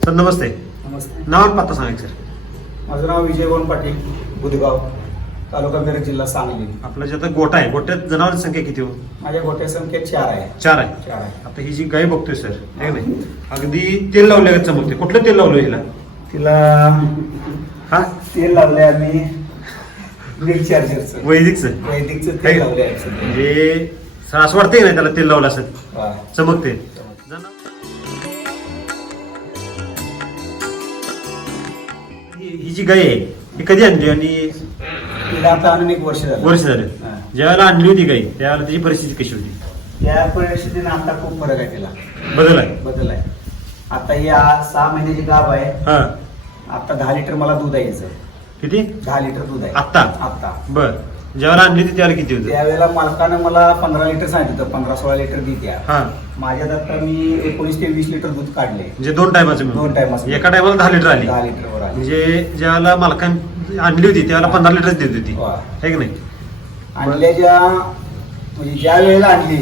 Sir नमस्ते. नमस्ते. नाव आणि पत्ता सांगा सर. माझं नाव विजयवन पाटील बुधगाव तालुका मिरज जिल्हा सांगली. आपला जे आता गोठा आहे गोट्यात जनावरांची संख्या किती हो? माझ्या गोट्या संख्या चार आहे. चार आहे. चार आहे. आता ही जी गाय बघतोय सर आहे का नाही? अगदी तेल लावल्या चमकते कुठलं तेल लावलं हिला? तिला हा? तेल लावले आम्ही मिल्क चार्जरचं. वैदिकचं? वैदिकचं? तेल लावले. म्हणजे असं वाटतंय नाही त्याला तेल लावलं असं वा. चमकते ही ही जी गाय आहे. ही कधी आणली? आणि तिला आता आणून एक वर्ष झालं. वर्ष झालं. हा. ज्यावेळेला आणली होती गाय त्यावेळेला त्याची परिस्थिती कशी होती? त्या परिस्थितीने आता खूप फरक आहे तिला. बदल आहे. बदल आहे. आता ही आ- सहा महिन्याची गाभ आहे. हा. आता दहा लिटर मला दूध आहे. किती? दहा लिटर दूध आहे. आत्ता? आता बर. ज्यावेळेला आणली होती त्यावेळेला किती होतं? त्यावेळेला मालकानं मला पंधरा लिटर सांगितलं होतं पंधरा सोळा लिटर देत्या हा. माझ्यात आता मी एकोणीस ते वीस लिटर दूध काढले. म्हणजे दोन टायमाचं. दोन टायमाचं. एका टायमाला दहा लिटर आली. दहा लिटरवर आले. म्हणजे ज्यावेळेला मालकान आणली होती त्यावेळेला पंधरा लिटर देत होती. आहे की नाही? आणल्याच्या म्हणजे ज्या वेळेला आणली.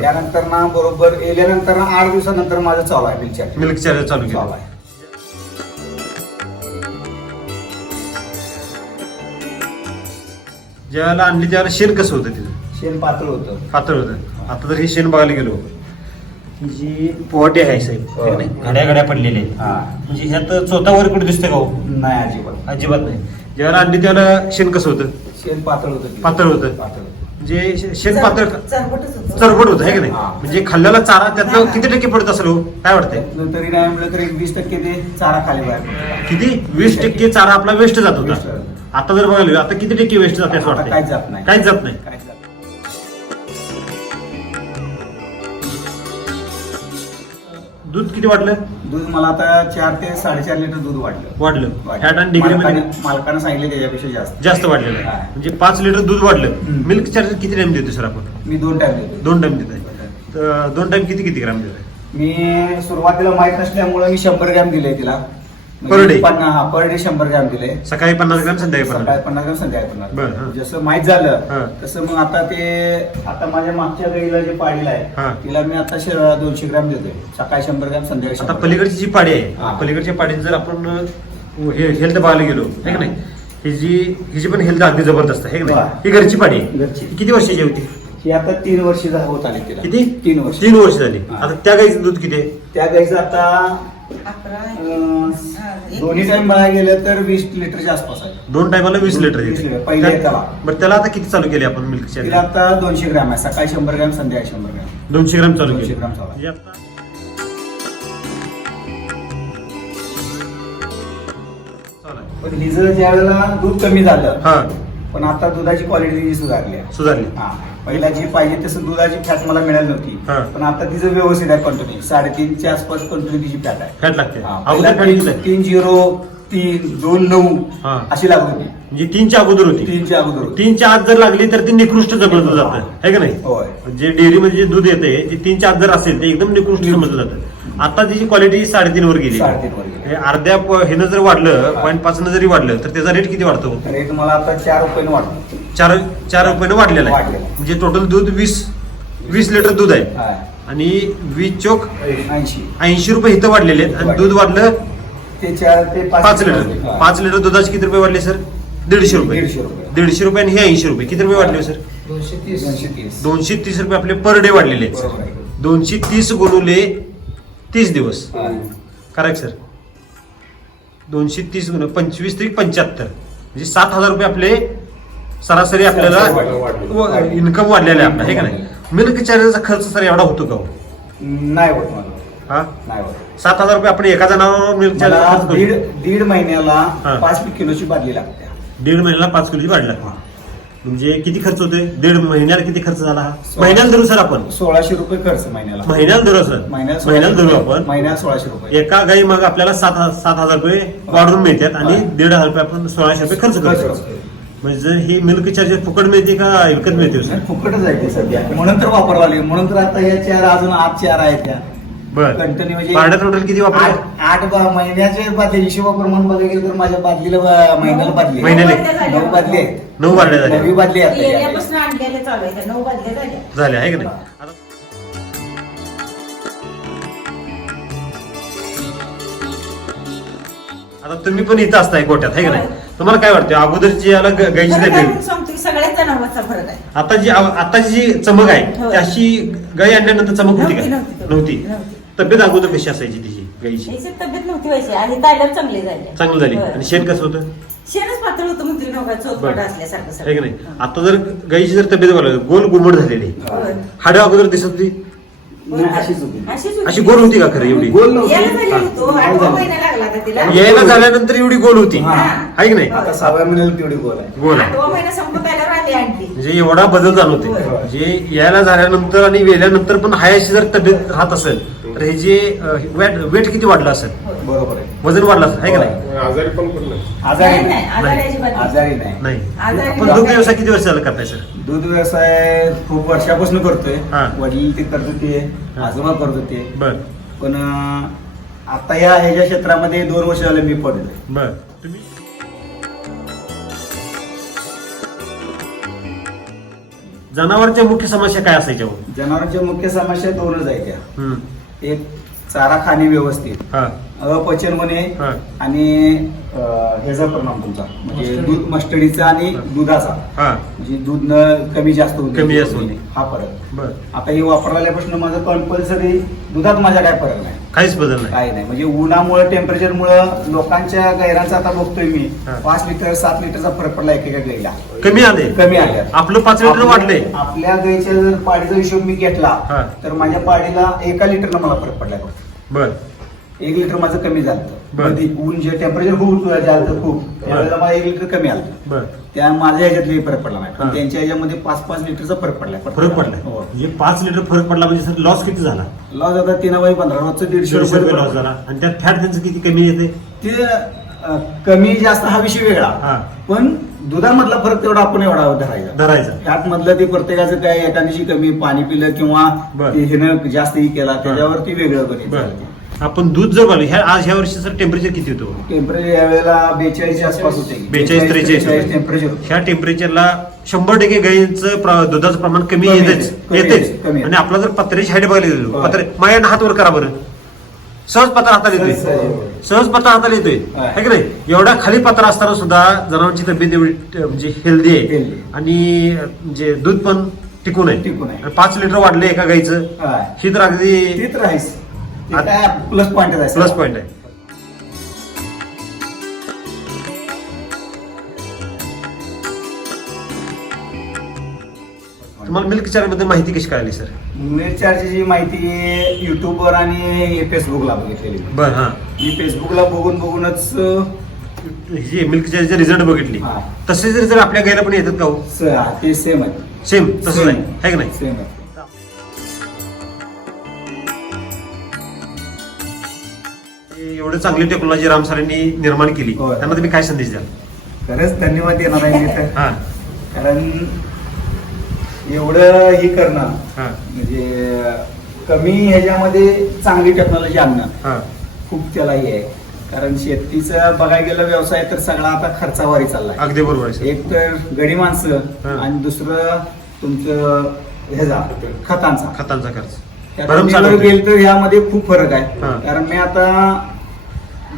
त्यानंतर ना बरोबर येल्यानंतर ना आठ दिवसानंतर माझं चालू आहे मिल्क चालू चालू केलं ज्यावेळेला आणली त्यावेळेला शेण कसं होतं तिथं शेण पातळ होतं पातळ होतं आता जर हे शेण बघायला गेलो जी पोहटे आहे साहेब हो. नाही? घड्या घड्या पडलेले आहेत. हा म्हणजे ह्यात चोथावर कुठे दिसतं का हो? नाही अजिबात अजिबात नाही ज्यावेळेला आणली त्यावेळेला शेण कसं होतं शेण पातळ होतं पातळ होतं. पातळ होतं. म्हणजे शे- शेण पातळ चरबटच होतं. चरबट होतं आहे की नाही हा. म्हणजे खाल्ल्याला चारा त्यातनं किती टक्के पडत असेल हो? काय वाटतंय तरी नाही म्हटलं तरी वीस टक्के ते चारा खाली बाहेर पडतो. किती वीस टक्के चारा आपला वेस्ट जात होता जातो. आता जर बघायला आता किती टक्के वेस्ट जाते असं आता वाटतंय? काहीच जात नाही. काहीच जात नाही. काहीच जात नाही. दूध किती वाढलं? दूध मला आता चार ते साडेचार लिटर दूध वाढलं. वाढलं. वाढलं. फॅट आणि डिग्री मध्ये? मालकानं मालकानं सांगितलं त्याच्यापेक्षा जास्त. जास्त वाढलेलं आहे. हा. म्हणजे पाच लिटर दूध वाढलं. हम्म. मिल्क चार्जर किती टाइम देतो सर आपण? मी दोन टाइम देतो दोन टाइम देत आहे तर दोन टाइम किती किती ग्राम देत आहे मी सुरुवातीला माहीत नसल्यामुळे मी शंभर ग्रॅम दिले तिला. Per day? पन्नास हा पर डे शंभर ग्रॅम दिले सकाळी पन्नास ग्राम संध्याकाळी सकाळी पन्नास पन्नास ग्रॅम संध्याकाळी बरं, हा. पन्नास जसं माहीत झालं. तसं मग आता ते आता माझ्या मागच्या गाईला जे पाडीला हा. आहे तिला मी आता शे- दोनशे ग्रॅम देतोय सकाळी शंभर ग्रॅम संध्याकाळी आता 100 पलीकडची जी पाडी हा. आहे पलीकडच्या पाडीत जर आपण हेल्थ बघायला गेलो आहे की नाही ही जी हिची पण हेल्थ अगदी जबरदस्त आहे है की वा. नाही ही घरची पाडी आहे घरची. ही किती वर्षाची होती ही आता तीन वर्ष झा- होत आली तिला किती तीन वर्ष तीन वर्ष झाली हा. आता त्या गाईचं दूध किती आहे त्या गाईचं आता अकरा, अं, एक दोन्ही. टाइम बघायला गेलं तर वीस लिटरच्या आसपास आहे दोन टायमाला वीस लिटर वीस येते लिटर. पहिले त्या- त्याला. बरं त्याला आता किती चालू केली आपण मिल्क तिला आता दोनशे ग्रॅम आहे सकाळी शंभर ग्रॅम संध्याकाळी शंभर ग्रॅम दोनशे ग्राम चालू 200 केली ग्राम चालू. म्हणजे आता- चालू आहे. पण हिचं ज्या वेळेला दूध कमी झालं हा पण आता दुधाची क्वालिटी सुधारली आहे. सुधारली. हा. पहिला जी पाहिजे तसं दुधाची फॅट मला मिळाली नव्हती. हा. पण आता तिचं व्यवस्थित आहे कंटिन्यू साडेतीनच्या आसपास कंटिन्यू तिची फॅट आहे. फॅट लागते. हा, अगोदर पहिला फॅट किती आहे? तीन- झिरो तीन दोन नऊ. अशी लागत होती. म्हणजे तीनच्या अगोदर होती. तीनच्या अगोदर होती. तीनच्या आत जर लागली तर ती निकृष्ट समजलं जातं. है. का नाही? होय. जे डेअरी मध्ये जे दूध येते ते तीनच्या आत जर असेल ते एकदम निकृष्ट. समजलं जातं. आता त्याची क्वालिटी साडेतीन वर गेली. साडेतीन वर गेली. हे अर्ध्या प- ह्यानं जर वाढलं. पॉईंट पाच जरी वाढलं तर त्याचा रेट किती वाढतो? रेट मला आता चार रुपयाने वाटतो चार चार रुपयानं वाढलेला आहे. वाढलेला. म्हणजे टोटल दूध वीस वीस लिटर दूध आहे. हा. आणि वीस चोक ऐंशी. ऐंशी रुपये इथं वाढलेले आहेत. आणि दूध वाढलं ते चार ते पाच लिटर हा. पाच लिटर दुधाचे किती रुपये वाढले सर? दीडशे रुपये. दीडशे रुपये. दीडशे रुपये आणि हे ऐंशी रुपये. किती रुपये वाढले सर? दोनशे तीस. दोनशे तीस. दोनशे तीस रुपये आपले पर डे वाढलेले आहेत बरोबर सर आहे. दोनशे तीस गुणुले तीस दिवस. करेक्ट सर दोनशे तीस गुण पंचवीस त्रिक पंच्याहत्तर. म्हणजे सात हजार रुपये आपले सरासरी आपल्याला. इन्कम वाढलेला आहे आपला हे का नाही? मिल्क चार्जरचा खर्च सर एवढा होतो का हो? नाही होत मला. हा? नाही होत. सात हजार रुपये आपण एका जणांवर मिल्क मला चार्जर दीड दीड महिन्याला. पाच किलोची बादली लागते. दीड महिन्याला पाच किलोची वाढ लागते. म्हणजे किती खर्च होतोय? दीड महिन्याला किती खर्च झाला हा? महिन्याला धरू सर आपण. सोळाशे रुपये खर्च महिन्याला. महिन्याला धरू सर. महिन्याला धरू आपण. महिन्याला सोळाशे रुपये. एका गाई मग आपल्याला सात सात हजार रुपये वाढून मिळतात आणि. दीड हजार रुपये आपण सोळाशे रुपये खर्च करतो. म्हणजे जर ही मिल्क चार्जर फुकट मिळते का विकत मिळते हो, फुकटच आहे सध्या. म्हणून तर वापरावं लागेल म्हणून तर आता या चार अजून आठ चार आहेत त्या. बर कंटिन्यू म्हणजे टोटल किती वापर आठ आठ बा- महिन्याचे बादली हिशोबाप्रमाणे बघायला गेलं तर माझ्या बादलीला बा- महिन्याला बादली आहे. महिन्याला? नऊ बादली आहेत नऊ बारड्या झाल्या. नवी बादली आहे आता या गाईला. येण्यापासून आणलेले चालू आहे नऊ वाजले झाले झाले आहे का नाही आता आता तुम्ही पण इथं असताय गोट्यात आहे का नाही होय. तुम्हाला काय वाटतं अगोदरची याला ग- गाईची फरक आहे तब्येत म्हणून सांगतो की सगळ्याच जनावरांचा फरक आहे आता जी आताची जी चमक आहे होय. ती अशी गाई आणल्यानंतर चमक होती नव्हती, का नव्हती. नव्हती नव्हती. तब्येत अगोदर कशी असायची तिची? गाईची? याची तब्येत नव्हती व्हायची. आणि तायला चांगली झाली. चांगली झाली. आणि शेण कसं होतं? शेणच पातळ होतं म्हणते चौथपाट बरं. असल्यासारखं आहे की नाही. आता जर गाईची जर तब्येत बोलायला गोल गुमट झालेली. हाडं अगोदर दिसत होती? नाही, अशीच होती. अशीच होती. अशी गोल होती का खरं एवढी? गोल नव्हती. यायला झाली हा. होतो. नाही आठवा झाली. महिना लागला होता तिला? यायला झाल्यानंतर एवढी गोल होती. हा. आहे की नाही? आता सहाव्या महिन्याला तेवढी गोल आहे. गोल आहे. आठवा महिना संपत आल्यावर आली आणली म्हणजे एवढा बदल जाणवते होय. म्हणजे यायला झाल्यानंतर आणि वेल्यानंतर पण हायाशी जर तब्येत राहत असेल तर हे जे वेट वेट किती वाढलं असेल. बरोबर आहे वजन वाढलं असेल आहे का नाही आजारी पण पडलं आजारी नाही, आजारी नाही. अजिबात नाही. आजारी नाही नाही आजारी आपण नाही. दुग्ध व्यवसाय किती वर्ष झाला करताय सर दूध व्यवसाय खूप वर्षापासून करतोय हा. वडील ते करत होते हा. आजोबा करत होते बर पण अं, आता या ह्याच्या क्षेत्रामध्ये दोन वर्ष झालं मी पडलोय बर तुम्ही जनावरच्या मुख्य समस्या काय असायच्या हो? जनावरांच्या मुख्य समस्या दोनच आहेत त्या हम्म. एक चारा खाणे व्यवस्थित. हा. अपचन होणे हा. आणि अं, ह्याचा परिणाम तुमचा. म्हणजे दूध मस्टडीचा आणि दुधाचा. हा. म्हणजे दूध न कमी जास्त होणे कमी जास्त होणे. हा फरक. बर. आता हे वापरल्यापासून माझं कंपल्सरी दुधात माझ्या काय फरक नाही. काहीच बदल नाही. काय नाही. म्हणजे उन्हामुळे टेम्परेचरमुळे लोकांच्या गैरांचा आता बघतोय मी. हा. पाच लिटर सात लिटरचा फरक पडला एकेका गाईला. कमी आले. कमी आल्या आपलं पाच लिटर वाढले. आपल्या गाईच्या जर पाडीचा हिशोब मी घेतला हा. तर माझ्या पाडीला एका लिटरनं मला फरक पडला फक्त. बर. एक लिटर माझं कमी झालं. बरं. मध्ये ऊन जे टेम्परेचर खूप झालं खूप. त्यावेळेला मला एक लिटर कमी आलं. बर. त्या माझ्या ह्याच्यातले फरक पडला नाही. पण हा. त्यांच्या ह्याच्यामध्ये पाच पाच लिटरचा फरक पडला फरक पडला हो. म्हणजे पाच लिटर फरक पडला म्हणजे सर लॉस किती झाला? लॉस आता तीन बाय पंधरा रोजचं दीडशे दीडशे रुपये लॉस रुपये झाला. आणि त्यात फॅट त्यांचं किती कमी येते? ते अं, कमी जास्त हा विषय वेगळा. पण दुधामधला फरक तेवढा आपण एवढा धरायचा. धरायचा. फॅट मधलं ते प्रत्येकाचं काय एका दिवशी कमी पाणी पिलं किंवा बरं. ते हिनं जास्त ही केला त्याच्यावरती वेगळं बर. आपण दूध जर पाहिलं ह्या आज ह्या वर्षी सर टेम्परेचर किती होतं? टेम्परेचर यावेळेला बेचाळीस आसपास होते. 42, 43 टेम्परेचर ह्या टेम्परेचरला शंभर टक्के प्र- दुधाचं प्रमाण कमी कमी येतेच. येते, कमी येतेच. येते, कमी येते. आणि आपला जर पत्र्याची हाईट बघायला गेलो होय. पत्रे माझ्या हात वर करा बरं. सहज पत्रा हाताला सहज, येतोय. सहज. सहज. पत्रा हाताला येतोय. होय. है की नाही? एवढा खाली पत्रा असताना सुद्धा जनावरची तब्येत एवढी म्हणजे हेल्दी आहे. Healthy. आणि म्हणजे दूध पण टिकून आहे. टिकून आहे. आणि पाच लिटर वाढले एका गाईचं. हा. ही तर अगदी तर आहेच ते काय प्लस पॉईंट आहे प्लस पॉईंट आहे. तुम्हाला मिल्क चार्टबद्दल माहिती कशी कळाली सर? मिरचारची जी माहिती युट्यूबवर आणि फेसबुकला बघितलेली. बर हा. मी फेसबुकला बघून बघूनच हे मिल्क चार्टचे रिझल्ट बघितली. तसे जर जर आपल्या गायला पण येतात का हो? ते सेम आहे. सेम तसंच आहे है की नाही? सेम आहे. एवढं चांगली टेक्नॉलॉजी राम सरांनी निर्माण केली होय. त्यांना तुम्ही काय संदेश द्याल? खरंच धन्यवाद देणार आहे मी तर. हा. कारण एवढं हे करणं हा. म्हणजे कमी ह्याच्यामध्ये चांगली टेक्नॉलॉजी आणणं हा. खूप त्याला हे आहे. कारण शेतीचा बघायला गेलं व्यवसाय तर सगळा आता खर्चावारी चाललाय. अगदी बरोबर आहे सर. एक तर गडी माणसं हा. आणि दुसरं तुमचं ह्याचा खतांचा. खतांचा खर्च. भरमसाठ होते. गेलं तर ह्यामध्ये खूप फरक आहे. हा. कारण मी आता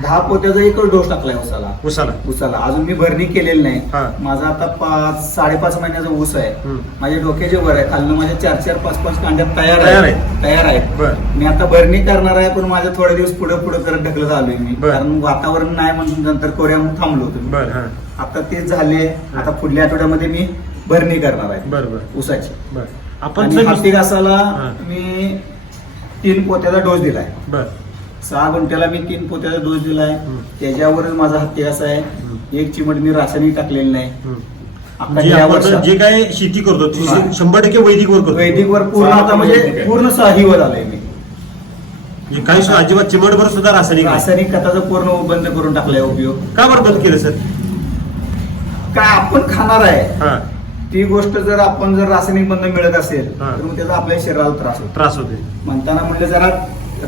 दहा पोत्याचा एकच डोस टाकलाय उसाला. उसाला. उसाला. अजून मी भरणी केलेली नाही. हा. माझा आता पाच साडेपाच महिन्याचा ऊस आहे. हम्म. माझ्या डोक्याचे वर आहे. खालनं माझ्या चार चार पाच पाच कांड्यात तयार तयार आहे. आहे. तयार आहेत बर. मी आता भरणी करणार आहे पण माझं थोडे दिवस पुढे पुढे करत ढकलत आलोय मी. बर. कारण वातावरण नाही म्हणून नंतर कोऱ्याहून थांबलो होतो मी. बर हा. आता तेच झाले आता पुढल्या आठवड्यामध्ये मी भरणी करणार आहे. बर बर. ऊसाची बर. आपण आणि हाती घासाला हा. मी तीन पोत्याचा डोस दिलाय. बर. सहा गुंठ्याला मी तीन पोत्याचा डोस दिलाय. हम्म. त्याच्यावरच माझा हत्ती घास आहे. एक चिमट मी रासायनिक टाकलेली नाही. म्हणजे आपण जे काय शेती करतो ती. शंभर टक्के वैदिक वर करतो. वैदिक वर पूर्ण आता म्हणजे पूर्ण साहीवर आलोय मी. म्हणजे काही सुद्धा अजिबात चिमटभर सुद्धा रासायनिक नाही. रासायनिक खताचा पूर्ण बंद करून टाकलाय उपयोग. का बरं बंद केलं सर? काय आपण खाणार आहे. हा. ती गोष्ट जर आपण जर रासायनिक बंद मिळत असेल हा. तर मग त्याचा आपल्या शरीराला त्रास होतो. त्रास होते. म्हणताना म्हणलं जरा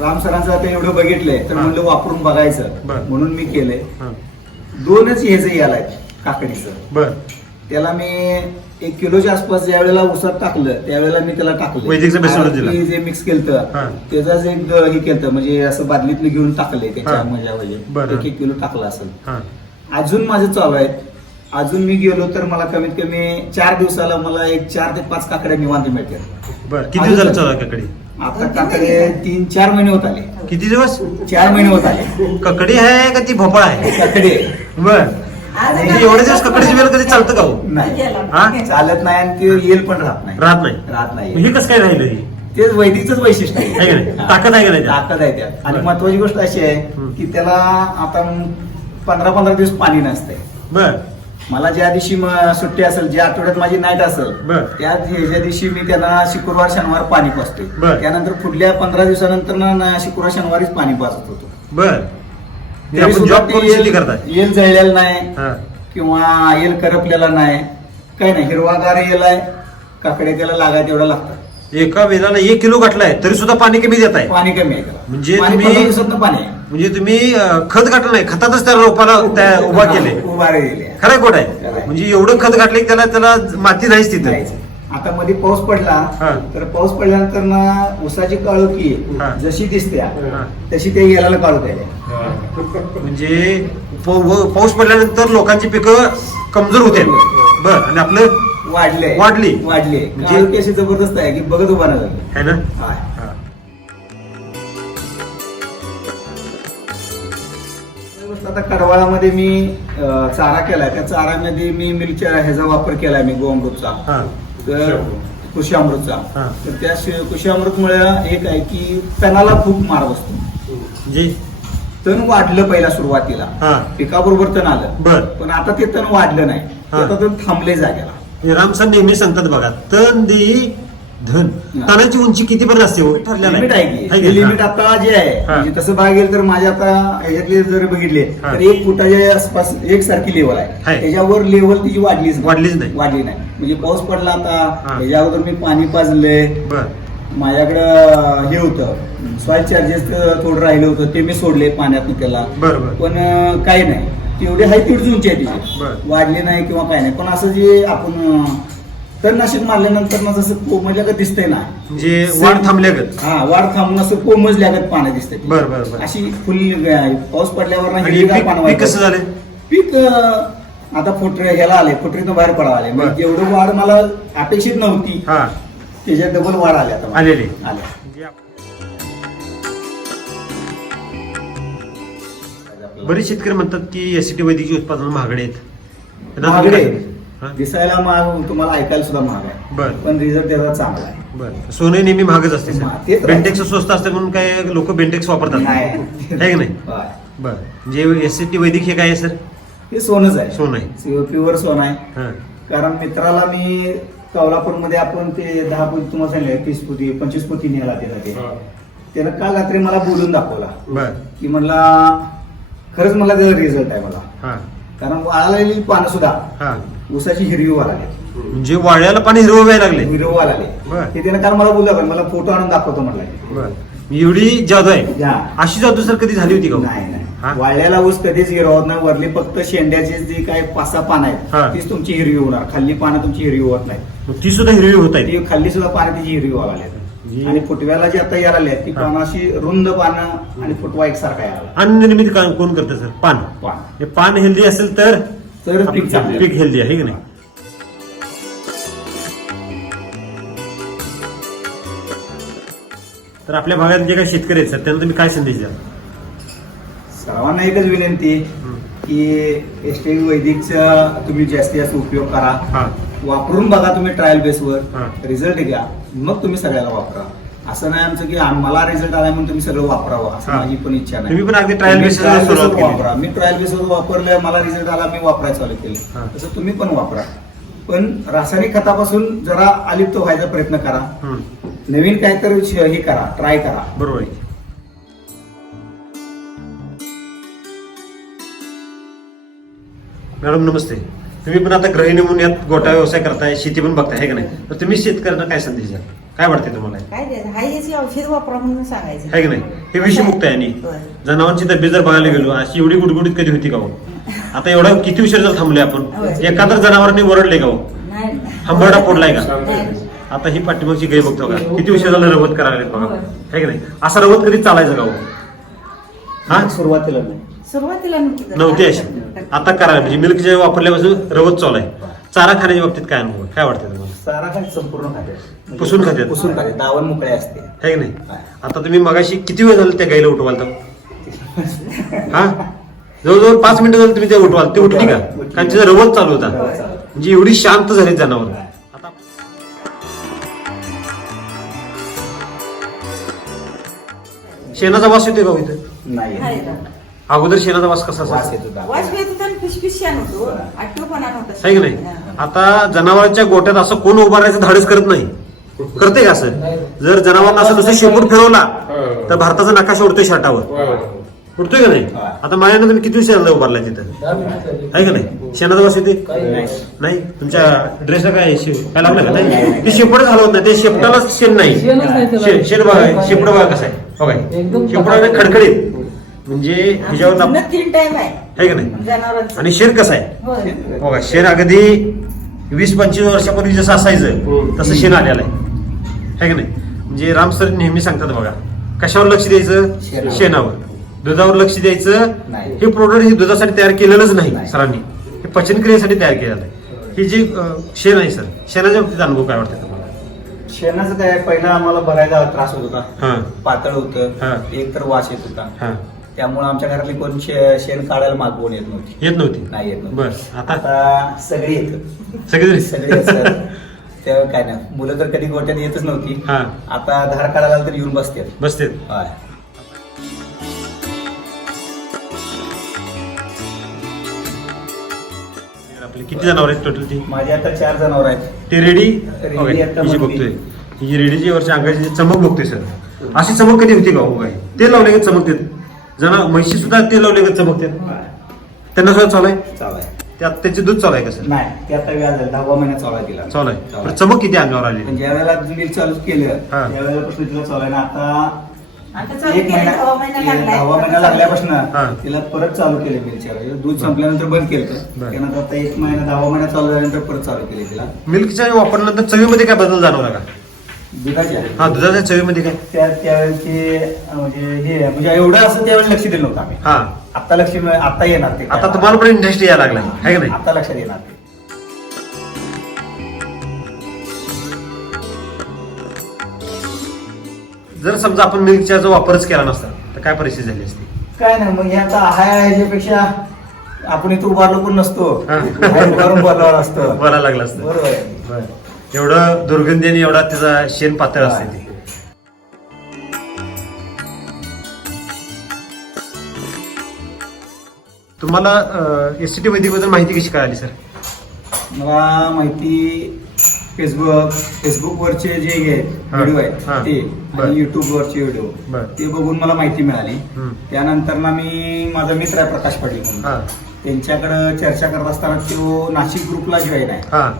राम सरांचं आता एवढं बघितलंय तर हा. म्हणलं वापरून बघायचं. बरं. म्हणून मी केलंय. हा. दोनच ह्याचं यालाय काकडीचं. बर. त्याला मी एक किलोच्या आसपास ज्या वेळेला उसात टाकलं त्यावेळेला मी त्याला टाकलं. वैदिकचं दिलं. जे मिक्स केलं हा. त्याचाच एक द- हे केलं म्हणजे असं बादलीतलं घेऊन टाकले त्याच्या हा. मजा म्हणजे बरं. एक एक किलो टाकलं असेल. हा. अजून माझं चालू आहे. अजून मी गेलो तर मला कमीत कमी चार दिवसाला मला एक चार ते पाच काकड्या निवांत मिळतात बर. किती दिवस झालं चालू आहे ककडी? आता काकडे तीन चार महिने होत आले. किती दिवस? चार महिने होत आले. ककडी आहे का ती भोपळा आहे? काकडे बर. म्हणजे एवढे दिवस ककडीची वेळ कधी चालतं का हो? नाही. हा? चालत नाही आणि ते येल पण राहत नाही. राहत नाही. राहत नाही. हे कसं काय राहिलं हे? तेच वैदिकच वैशिष्ट्य आहे. का नाही? ताकद आहे का नाही त्यात? ताकद आहे त्यात. आणि बरं. महत्वाची गोष्ट अशी आहे. की त्याला आता पंधरा पंधरा दिवस पाणी नसतंय. बर. मला ज्या दिवशी सुट्टी असेल ज्या आठवड्यात माझी नाईट असेल बरं. त्या ह्याच्या दिवशी मी त्यांना शुक्रवार शनिवार पाणी पाजतोय. बरं. त्यानंतर पुढल्या पंधरा दिवसानंतर ना- ना शुक्रवार शनिवारीच पाणी पाजत होतो. बर. ते तरी आपण सुद्धा जॉब ते करून येल- शेती करताय. येल जळलेला नाही. हा. किंवा येल करपलेला नाही. काही नाही हिरवागार येल आहे. काकडे त्याला लागाय तेवढं लागतं एका वेळेला एक किलो गाठलाय तरी सुद्धा पाणी कमी देत आहे पाणी कमी आहे त्याला म्हणजे पाणी तुम्ही- पंधरा दिवसातनं पाणी आहे म्हणजे तुम्ही अं, खत घातलं नाही खतातच त्या रोपाला त्या उभा केले उभा राहिले खरं खोट आहे खरं आहे. म्हणजे एवढं खत घातलं की त्याला त्याला माती नाहीच तिथं. आता मध्ये पाऊस पडला. तर पाऊस पडल्यानंतर ना उसाची काळोखी हा. जशी दिसते हा. तशी त्या येलाला काळू आहे म्हणजे पाऊस पडल्यानंतर लोकांची पिकं कमजोर होते बर आणि आपलं वाढले. वाढली. वाढली. म्हणजे- अशी जबरदस्त आहे की बघत उभा ना. हा. आता कडवाळामध्ये मी चारा केलाय. त्या चारामध्ये मी मिलच्या ह्याचा वापर केलाय मी गोअमृतचा तर कृषी अमृतचा. तर त्या कृषी अमृतमुळे एक आहे की तणाला खूप मार बसतो. म्हणजे तण वाढलं पहिला सुरुवातीला. पिकाबरोबर तण आलं. पण आता ते तण वाढलं नाही. आता तण थांबले जागेला. रामसर नेहमी सांगतात बघा तन देई धन तणाची उंची किती पर्यंत असते हो? ठरलेलं लिमिट आहे की? लिमिट. आता जे आहे. म्हणजे तसं बघायला गेलं तर माझ्या आता ह्याच्यातले जर बघितले. तर एक फुटाच्या आसपास एक सारखी लेवल आहे. त्याच्यावर लेवल तिची वाढलीच नाही. वाढलीच नाही. वाढली नाही म्हणजे पाऊस पडला आता. त्याच्या अगोदर मी पाणी पाजलंय माझ्याकडं हे होतं सॉइल चार्जेस थोडं राहिलं होतं ते मी सोडले पाण्यात त्याला पण काही नाही तेवढी हाय तेवढीच उंची आहे तिची. वाढली नाही किंवा काही नाही. पण असं जे आपण तणनाशक मारल्यानंतर ना जसं कोमजल्यागत दिसतंय ना. म्हणजे वाढ थांबल्यागत. हा वाढ थांबून असं कोमजल्यागत पाणी दिसतंय. बर बर बर. अशी फुल पाऊस पडल्यावर ना आणि हिरवीगार पीक पानं पीक कसं वाढतं. झालं पीक अं, आता फुटरे ह्याला आले फुटरीतनं बाहेर पडावं आले. बरं. म्हणजे जेवढं वाढ मला अपेक्षित नव्हती. हा. त्याच्यात डबल वाढ आली आता मला. आलेली. आल्या. म्हणजे आप- बरेच शेतकरी म्हणतात की एसीटी वैद्यकीय उत्पादन महागडे आहेत. त्यांना तुम्ही महागडे. काय- हा? दिसायला महाग तुम्हाला ऐकायला सुद्धा महाग आहे. बर. पण रिझल्ट त्याचा चांगला आहे. बर. सोने नेहमी महागच असते तेच सर राहते. बेंटेक्स स्वस्त असते म्हणून काय लोक बेंटेक्स वापरतात? नाही. आहे की नाही? होय. बर. म्हणजे एसीटी वैदिक हे काय आहे सर? हे सोनच आहे. सोनं आहे. प्युअर सोन आहे. हा. कारण मित्राला मी कोल्हापूरमध्ये आपण ते दहा पोती तुम्हाला सांगितलं तीस पोती पंचवीस पोती नेला त्याला ते. त्यानं काल रात्री मला बोलून दाखवला. बर. की म्हणला खरंच मला त्याचा रिझल्ट आहे मला हा. कारण वाळलेली पानं सुद्धा हा. ऊसाची हिरवी वाळाली म्हणजे वाळ्याला पाणी हिरवं व्हायला लागले. हिरवी वाळाली बरं. ते त्यानं काल मला बोलला मला फोटो आणून दाखवतो म्हणला. बर. एवढी जादू आहे. अशी जादू सर कधी झाली होती का? हो? नाही. हा? नाही वाळलेला ऊस कधीच हिरवत नाही. वरली फक्त शेंड्याची जी काय पाच सहा पानं हा. आहेत तीच तुमची हिरवी होणार. खाल्ली पानं तुमची हिरवी होत नाही. मग ती सुद्धा हिरवी होत आहे ती खाल्ली सुद्धा पानं तिची हिरवी व्हायला जी. आणि फुटव्याला जी आता यायला आली ती. पानं अशी रुंद पानं आणि फुटवा एकसारखा यायला अन्न निर्मित काम कोण करतं सर? पान. पान. हे पान हेल्दी असेल तर? तर पीक आपलं चांगलं. पीक हेल्दी आहे की नाही? तर आपल्या भागात जे काही शेतकरी आहेत सर त्यांना तुम्ही काय संदेश द्याल? सर्वांना एकच विनंती की एस टी वैदिकचा तुम्ही जास्तीत जास्त उपयोग करा. हा. वापरून बघा तुम्ही ट्रायल बेसवर. रिझल्ट घ्या. मग तुम्ही सगळ्याला वापरा. असं नाही आमचं की मला रिझल्ट आला म्हणून तुम्ही सगळं वापरावं. असं. माझी पण इच्छा नाही. वापरा. मी ट्रायल बेसवर वापरलं मला रिझल्ट आला मी वापरायला चालू. केलं. तसं तुम्ही पण वापरा. पण रासायनिक खतापासून जरा अलिप्त व्हायचा प्रयत्न करा. नवीन काहीतरी हे करा ट्राय करा. बरोबर. मॅडम नमस्ते. तुम्ही पण आता गृहिणी म्हणून यात गोटा व्यवसाय करताय शेती पण बघताय है का नाही? तर तुम्ही शेतकऱ्यांना काय संदेश द्याल? काय वाटते तुम्हाला? काय द्यायचं हाय याची औषध वापरा म्हणून सांगायचं. है की नाही? हे विषमुक्त आहे आणि होय. जनावरांची तब्येत जर बघायला गेलो अशी एवढी गुडगुडीत कधी होती का हो? आता एवढा किती उशीर जर थांबले आपण. एखादं जनावरांनी ओरडले का हो? नाही. हंबरडा फोडलाय का? आहे. आता ही पाठीमागची गाय बघतो का? किती वर्ष झालं रवत करायला लागलेत बघा. होय. है की नाही? असा रवत कधी चालायचं का हो? हा? सुरुवातीला नाही. सुरुवातीला नव्हती अशी. आता करायला म्हणजे मिल्क जे वापरल्यापासून रवत चालू आहे. चारा खाण्याच्या बाबतीत काय अनुभव आहे? काय वाटतं तुम्हाला? सारा संपूर्ण खाते. पुसून खात्यात? पुसून खाते. दावण मोकळे असते. है की नाही? आता तुम्ही मगाशी किती वेळ झालं त्या गाईला उठवाल तर हा? जवळजवळ पाच मिनिटं झालं तुम्ही ते उठवाल ती उठली का? कारण तिचा रवत चालू होता. म्हणजे एवढी शांत झाली जनावर. आता शेणाचा वास येतोय का हो इथं? नाही. आहे? अगोदर शेणाचा वास कसा वास असायचा येत होता. वास येत होता आणि फिशफिश छान होतो. आठवपणा नव्हता. आहे की नाही. आता जनावरांच्या गोट्यात असं कोण उभा राहायचं धाडस करत नाही. करते का असं. जर जनावरांना असं जसं शेपूट फिरवला तर भारताचा नकाशा उडतोय शाटावर. उडतोय का नाही? हा. आता माझ्यानं तुम्ही किती शेणाला उभारलाय तिथं? आहे का नाही? शेणाचा वास येते नाही. नाही तुमच्या ड्रेसला काय शे- काय लागलं का? नाही. ते शेपट घालवत नाही. ते शेपटालाच शेण नाही. शेणच नाही त्याला. शे- शेण बघा. शेपट बघा कसं आहे. बघा. एकदम शेपटाने खडखडीत. म्हणजे ह्याच्यावर आमचं ना- जुनं तीन टाइम आहे. आहे का नाही? जनावरांचं. आणि शेण कसं आहे? होय. बघा शेण अगदी वीस पंचवीस वर्षापूर्वी जसं असायचं हम्म. तसं शेण आलेलं आहे. है का नाही? म्हणजे राम सर नेहमी सांगतात बघा कशावर लक्ष द्यायचं? शेणावर. शेणावर. दुधावर लक्ष द्यायचं? नाही. हे प्रोडक्ट हे दुधासाठी तयार केलेलंच नाही नाही. सरांनी. हे पचन क्रियेसाठी तयार केलेलं आहे. हे जे अं, शेण आहे सर शेणाच्या बाबतीत अनुभव काय वाटतं तुम्हाला? शेणाचं काय पहिला आम्हाला भरायला त्रास होत होता. हा. पातळ हा. होतं एक तर वास येत होता. हा. त्यामुळे आमच्या घरातली कोण शे- शेण काढायला मागवून येत नव्हती. येत नव्हती? नाही येत नव्हती. बर आता? आता सगळे येत. सगळे सगळे येत सर. तेव्हा काय नाही. मुलं तर कधी गोट्यात येतच नव्हती. हा. आता धार काढायला तर येऊन बसते बसते आपले किती जनावर आहेत टोटल ती माझे आता चार जनावर आहेत. ते रेडी रेडी आता ही जी. बघतोय. ही जी रेडीची वरच्या अंगाची जी चमक बघतोय सर अशी चमक कधी होती का हो काय ते लावले का चमकते जना म्हशी सुद्धा ते लावले का चमकते त्यांना सुद्धा चालू आहे चालू आहे त्यात त्याचे दूध चालू आहे का सर नाही ते आता व्याज आहे दहावा महिना चालू आहे तिला चालू आहे पण. चमक किती अंगावर आली पण ज्या वेळेला मिल चालू केलं हा. त्यावेळेला पासून तिला चालू आहे ना आता आता चालू एक केलं, महिना दहावा महिना लागलाय. दहावा महिना लागल्यापासून हा. तिला परत चालू केलं मिलच्या वेळेला. दूध संपल्यानंतर बंद केलं बरं. त्यानंतर आता एक महिना दहावा महिना चालू झाल्यानंतर परत चालू केले तिला मिल्कच्या वापरल्यानंतर चवीमध्ये काय बदल जाणवला का दुधाच्या हा दुधाच्या चवीमध्ये काय? त्या त्यावेळेची म्हणजे हे म्हणजे एवढं असं त्यावेळेला लक्ष दिलं नव्हतं आम्ही. हा. आता लक्ष आता येणार ते. आता तुम्हाला पण इंटरेस्ट यायला लागलाय आहे का नाही? आता लक्षात येणार ते. जर समजा आपण मिल्कचा जो वापरच केला नसता तर काय परिस्थिती झाली असती? काय नाही मग हे आता हाय ह्याच्यापेक्षा आपण इथं उभारलो पण नसतो. हा. बाहेर उभारून बोलावं असतं बरा लागला असतं. बरोबर आहे. बरं. एवढं दुर्गंधीने एवढा त्याचा शेण पातळ असते ते तुम्हाला एस टी वैदिकबद्दल माहिती कशी कळाली सर मला माहिती फेसबुक फेसबुक वरचे जे. व्हिडिओ हा. आहेत ते बरं. आणि युट्यूब वरचे व्हिडिओ बरं. ते बघून मला माहिती मिळाली हम्म. त्यानंतर ना मी माझा मित्र आहे प्रकाश पाटील म्हणून हा त्यांच्याकडे चर्चा करत असताना तो नाशिक ग्रुपला जॉईन आहे हा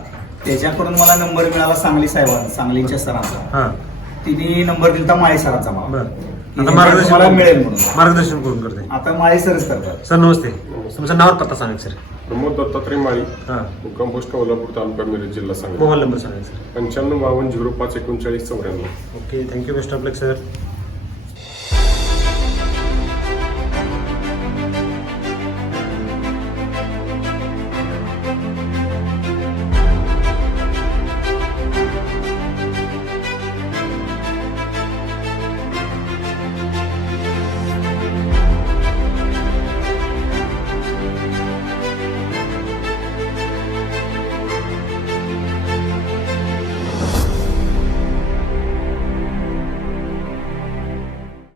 त्याच्याकडून मला नंबर मिळाला सांगली साहेबांचा सांगलीच्या सरांचा. हा. तिने नंबर दिलता माळी सरांचा मला. बर. की आता मला मार्गदर्शन मिळेल म्हणून. मार्गदर्शन करून करते. आता माळी सरच करतात. सर नमस्ते. तुमचं नाव पत्ता सांगा सर. प्रमोद दत्तात्रय माळी. हा. मुक्काम पोस्ट कोल्हापूर तालुका मिरज जिल्हा सांगली. मोबाईल नंबर सांगा सर. पंच्याण्णव बावन्न झिरो पाच एकोणचाळीस चौऱ्याण्णव. Okay thank you best of luck sir.